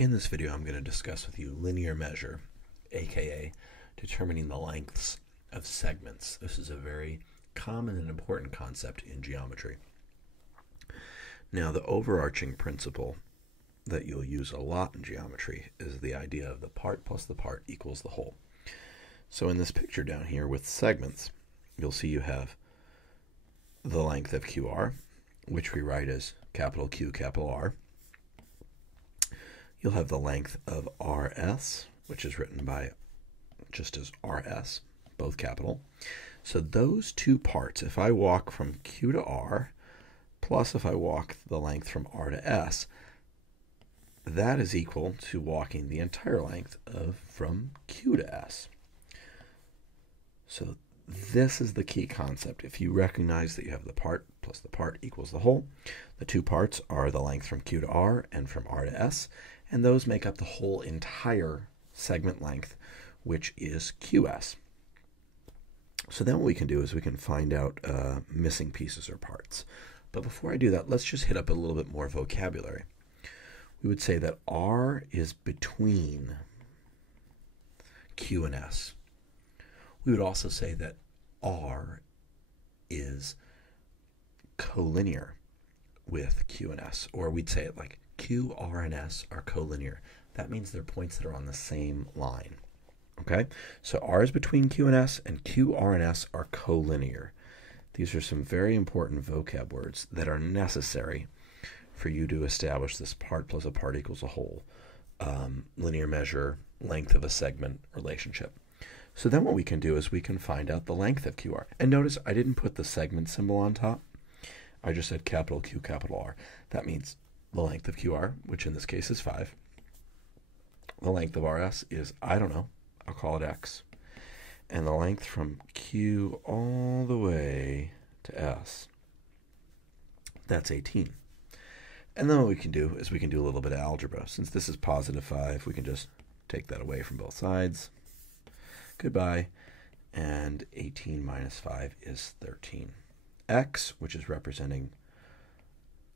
In this video, I'm going to discuss with you linear measure, aka determining the lengths of segments. This is a very common and important concept in geometry. Now, the overarching principle that you'll use a lot in geometry is the idea of the part plus the part equals the whole. So in this picture down here with segments, you'll see you have the length of QR, which we write as capital Q, capital R. You'll have the length of RS, which is written by just as RS, both capital. So those two parts, if I walk from Q to R, plus if I walk the length from R to S, that is equal to walking the entire length of from Q to S. So this is the key concept. If you recognize that you have the part plus the part equals the whole, the two parts are the length from Q to R and from R to S, and those make up the whole entire segment length, which is QS. So then what we can do is we can find out missing pieces or parts. But before I do that, let's just hit up a little bit more vocabulary. We would say that R is between Q and S. We would also say that R is collinear with Q and S, or we'd say it like Q, R, and S are collinear. That means they're points that are on the same line. Okay, so R is between Q and S, and Q, R, and S are collinear. These are some very important vocab words that are necessary for you to establish this part plus a part equals a whole, linear measure, length of a segment relationship. So then what we can do is we can find out the length of QR. And notice I didn't put the segment symbol on top. I just said capital Q, capital R. That means the length of QR, which in this case is 5. The length of RS is, I don't know, I'll call it X. And the length from Q all the way to S, that's 18. And then what we can do is we can do a little bit of algebra. Since this is positive 5, we can just take that away from both sides. Goodbye. And 18 minus 5 is 13. X, which is representing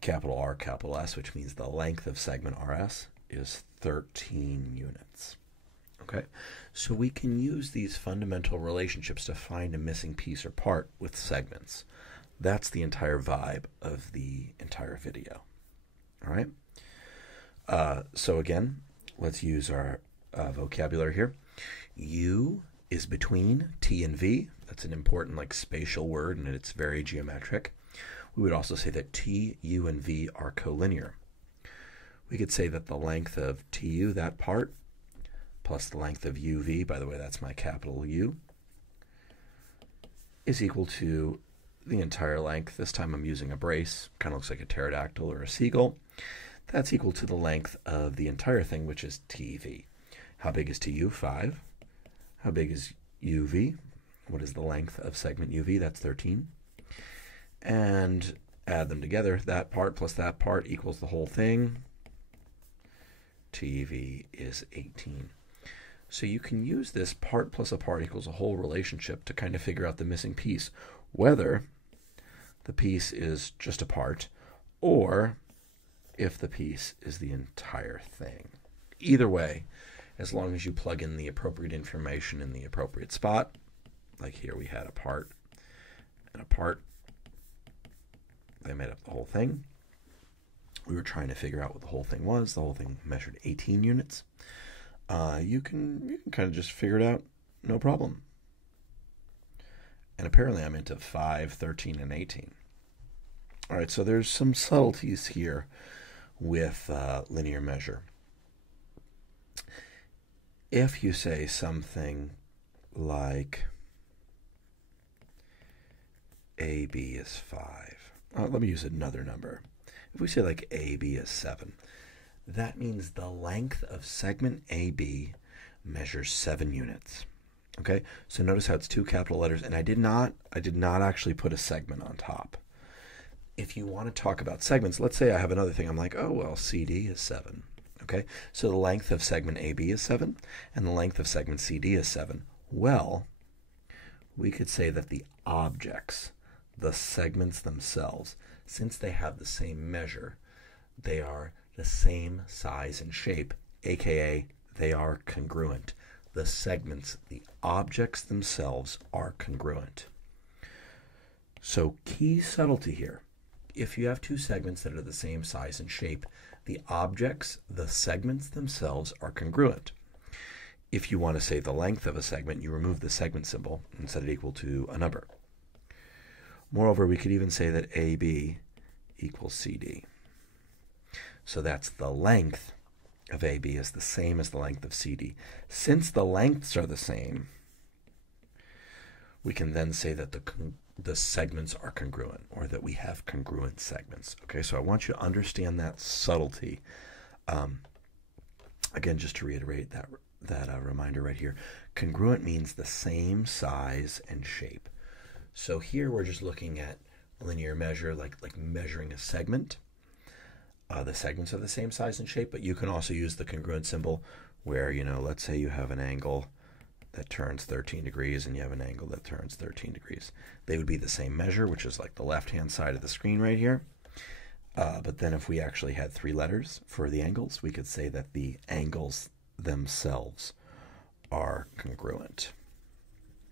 capital R, capital S, which means the length of segment RS, is 13 units. Okay, so we can use these fundamental relationships to find a missing piece or part with segments. That's the entire vibe of the entire video. All right, so again, let's use our vocabulary here. U is between T and V. That's an important like spatial word, and it's very geometric. We would also say that T, U, and V are collinear. We could say that the length of TU, that part, plus the length of UV, by the way, that's my capital U, is equal to the entire length. This time I'm using a brace, kind of looks like a pterodactyl or a seagull. That's equal to the length of the entire thing, which is TV. How big is TU? 5. How big is UV? What is the length of segment UV? That's 13. And add them together. That part plus that part equals the whole thing. TV is 18. So you can use this part plus a part equals a whole relationship to kind of figure out the missing piece, whether the piece is just a part or if the piece is the entire thing. Either way, as long as you plug in the appropriate information in the appropriate spot, like here we had a part and a part, they made up the whole thing. We were trying to figure out what the whole thing was. The whole thing measured 18 units. You can kind of just figure it out, no problem. And apparently I'm into 5, 13, and 18. All right, so there's some subtleties here with linear measure. If you say something like AB is 5, let me use another number. If we say like AB is 7, that means the length of segment AB measures 7 units. Okay, so notice how it's 2 capital letters, and I did not actually put a segment on top. If you want to talk about segments, let's say I have another thing. I'm like, oh, well, CD is 7. Okay, so the length of segment AB is 7, and the length of segment CD is 7. Well, we could say that the objects, the segments themselves, since they have the same measure, they are the same size and shape aka they are congruent. The segments, the objects themselves are congruent. So key subtlety here. If you have two segments that are the same size and shape, the objects, the segments themselves are congruent. If you want to say the length of a segment, you remove the segment symbol and set it equal to a number. Moreover, we could even say that AB equals CD. So that's the length of AB is the same as the length of CD. Since the lengths are the same, we can then say that the segments are congruent, or that we have congruent segments. Okay, so I want you to understand that subtlety. Again, just to reiterate that reminder right here, congruent means the same size and shape. So here we're just looking at linear measure, like measuring a segment. The segments are the same size and shape, but you can also use the congruent symbol where, let's say you have an angle that turns 13 degrees and you have an angle that turns 13 degrees. They would be the same measure, which is like the left-hand side of the screen right here. But then if we actually had 3 letters for the angles, we could say that the angles themselves are congruent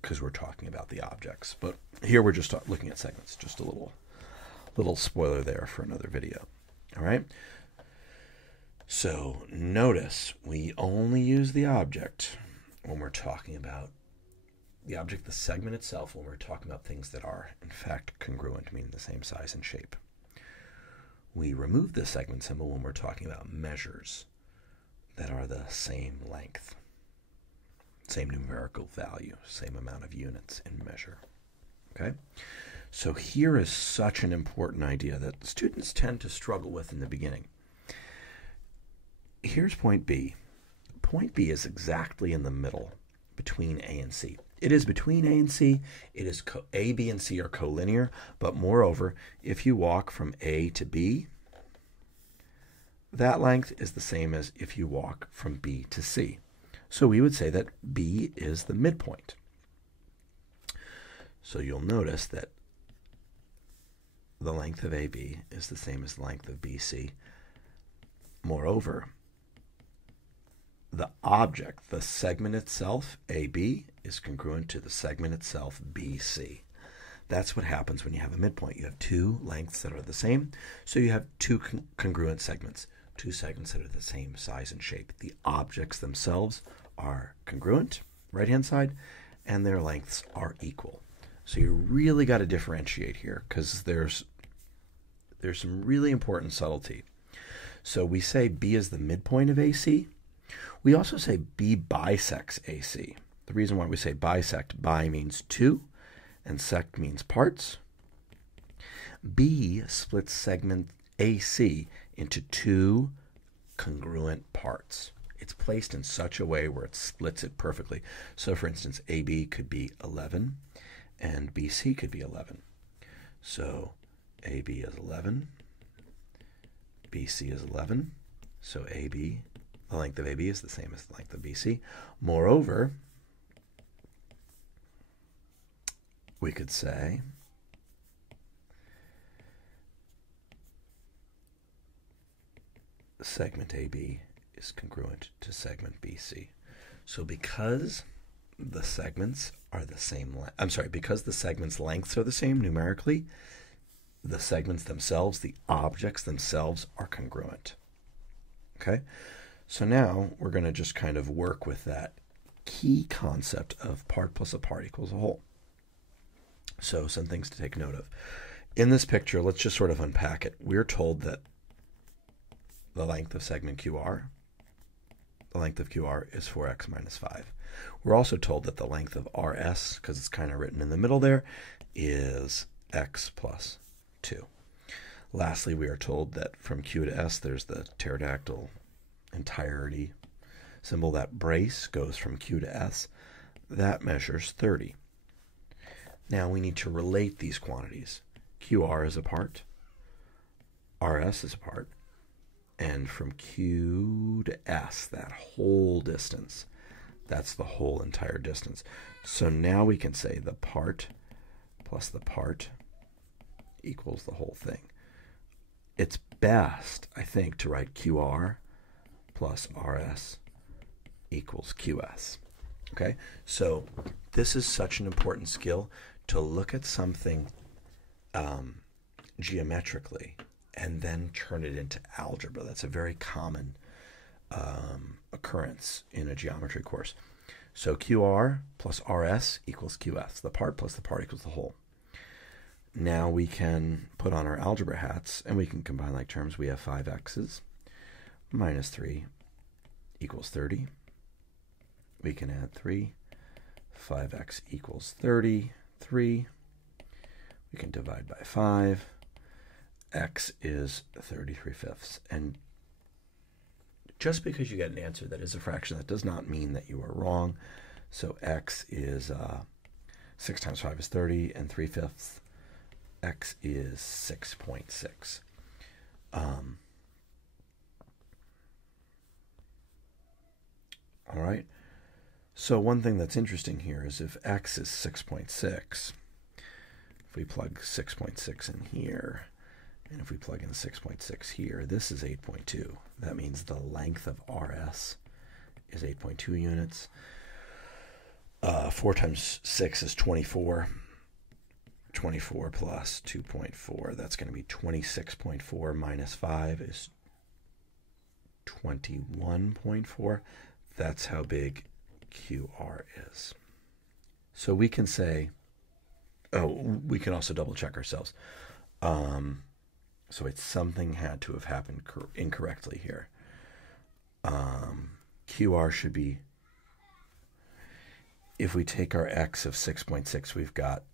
because we're talking about the objects. But here we're just looking at segments. Just a little spoiler there for another video. All right. So notice we only use the object when we're talking about the object, the segment itself, when we're talking about things that are in fact congruent, meaning the same size and shape. We remove the segment symbol when we're talking about measures that are the same length, same numerical value, same amount of units in measure. Okay? So here is such an important idea that students tend to struggle with in the beginning. Here's point B. Point B is exactly in the middle between A and C. It is between A and C. It is A, B, and C are collinear, but moreover, if you walk from A to B, that length is the same as if you walk from B to C. So we would say that B is the midpoint. So you'll notice that the length of AB is the same as the length of BC. Moreover, the object, the segment itself, AB, is congruent to the segment itself, BC. That's what happens when you have a midpoint. You have two lengths that are the same, so you have two congruent segments, two segments that are the same size and shape. The objects themselves are congruent, right-hand side, and their lengths are equal. So you really got to differentiate here because there's some really important subtlety. So we say B is the midpoint of AC. We also say B bisects AC. The reason why we say bisect, bi means two, and sect means parts. B splits segment AC into two congruent parts. It's placed in such a way where it splits it perfectly. So for instance, AB could be 11 and BC could be 11. So AB is 11, BC is 11. So AB, the length of AB is the same as the length of BC. Moreover, we could say segment AB is congruent to segment BC. So because the segments are the same, because the segments' lengths are the same numerically, the segments themselves, the objects themselves are congruent. Okay? So now we're going to just kind of work with that key concept of part plus a part equals a whole. So some things to take note of. In this picture, let's just sort of unpack it. We're told that the length of segment QR, the length of QR is 4x minus 5. We're also told that the length of RS, because it's kind of written in the middle there, is x plus 2. Lastly, we are told that from Q to S, there's the pterodactyl entirety symbol. That brace goes from Q to S. That measures 30. Now we need to relate these quantities. QR is a part, RS is a part, and from Q to S, that whole distance, that's the whole entire distance. So now we can say the part plus the part equals the whole thing. It's best, I think, to write QR plus RS equals QS. Okay, so this is such an important skill to look at something geometrically and then turn it into algebra. That's a very common occurrence in a geometry course. So QR plus RS equals QS. The part plus the part equals the whole. Now we can put on our algebra hats and we can combine like terms. We have 5x's minus 3 equals 30. We can add 3. 5x equals 33. We can divide by 5. X is 33/5. And just because you get an answer that is a fraction, that does not mean that you are wrong. So x is 6 times 5 is 30, and 3/5. X is 6.6. All right. So one thing that's interesting here is if x is 6.6, if we plug 6.6 in here, and if we plug in 6.6 here, this is 8.2. That means the length of RS is 8.2 units. 4 times 6 is 24. 24 plus 2.4, that's going to be 26.4 minus 5 is 21.4. That's how big QR is. So we can say, we can also double check ourselves. So it's something had to have happened incorrectly here. QR should be, if we take our x of 6.6, we've got,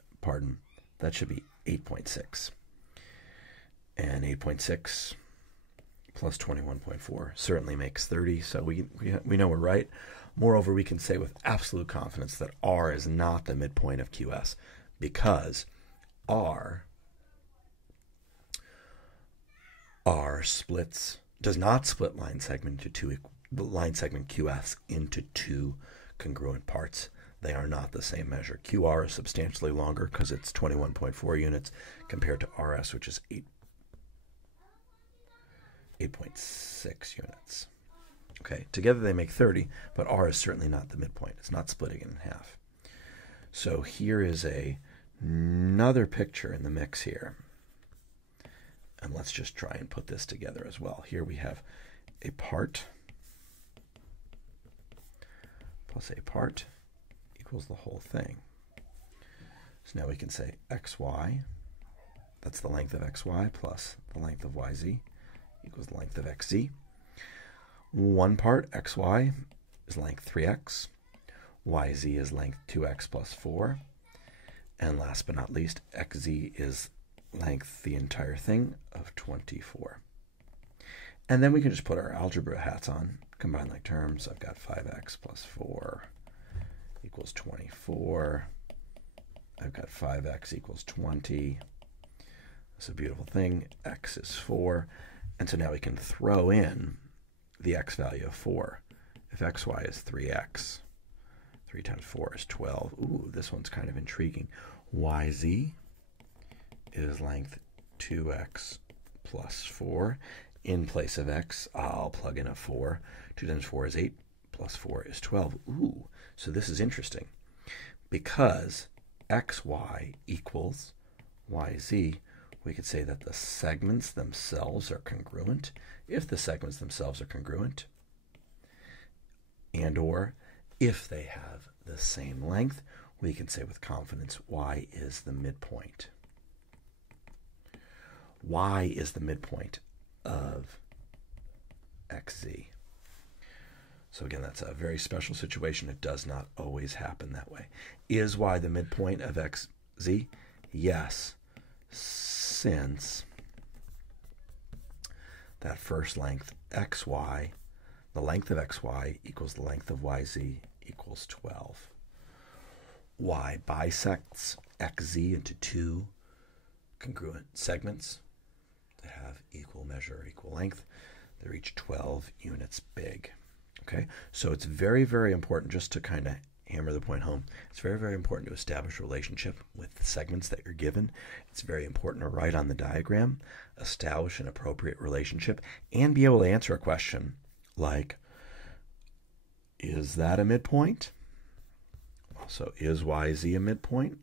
that should be 8.6. And 8.6 plus 21.4 certainly makes 30, so we know we're right. Moreover, we can say with absolute confidence that R is not the midpoint of QS because R does not split line segment QS into two congruent parts. They are not the same measure. QR is substantially longer because it's 21.4 units compared to RS, which is 8.6 units. Okay, together they make 30, but R is certainly not the midpoint. It's not splitting it in half. So here is another picture in the mix here. And let's just try and put this together as well. Here we have a part plus a part equals the whole thing. So now we can say xy, that's the length of xy plus the length of yz equals the length of xz. One part, xy, is length 3x. Yz is length 2x plus 4. And last but not least, xz is length, the entire thing, of 24. And then we can just put our algebra hats on, combine like terms. I've got 5x plus 4 equals 24. I've got 5x equals 20. It's a beautiful thing. X is 4. And so now we can throw in the x value of 4. If xy is 3x, 3 times 4 is 12. Ooh, this one's kind of intriguing. Yz is length 2x plus 4. In place of x, I'll plug in a 4. 2 times 4 is 8, plus 4 is 12. Ooh, so this is interesting. Because xy equals yz, we could say that the segments themselves are congruent. If the segments themselves are congruent, and or if they have the same length, we can say with confidence y is the midpoint. Y is the midpoint of xz. So again, that's a very special situation. It does not always happen that way. Is y the midpoint of xz? Yes, since that first length, xy, the length of xy equals the length of yz equals 12. Y bisects xz into two congruent segments that have equal measure, equal length. They're each 12 units big. Okay, so it's very, very important, just to kind of hammer the point home, it's very, very important to establish a relationship with the segments that you're given. It's very important to write on the diagram, establish an appropriate relationship, and be able to answer a question like, is that a midpoint? So is YZ a midpoint?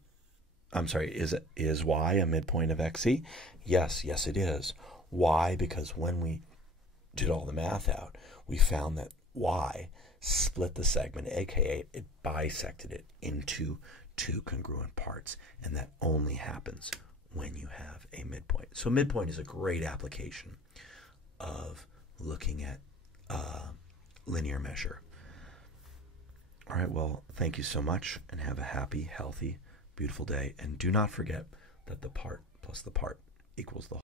I'm sorry, is Y a midpoint of XZ? Yes, it is. Why? Because when we did all the math out, we found that Y split the segment, aka it bisected it into two congruent parts, and that only happens when you have a midpoint. So midpoint is a great application of looking at linear measure. All right, well, thank you so much, and have a happy, healthy, beautiful day. And do not forget that the part plus the part equals the whole.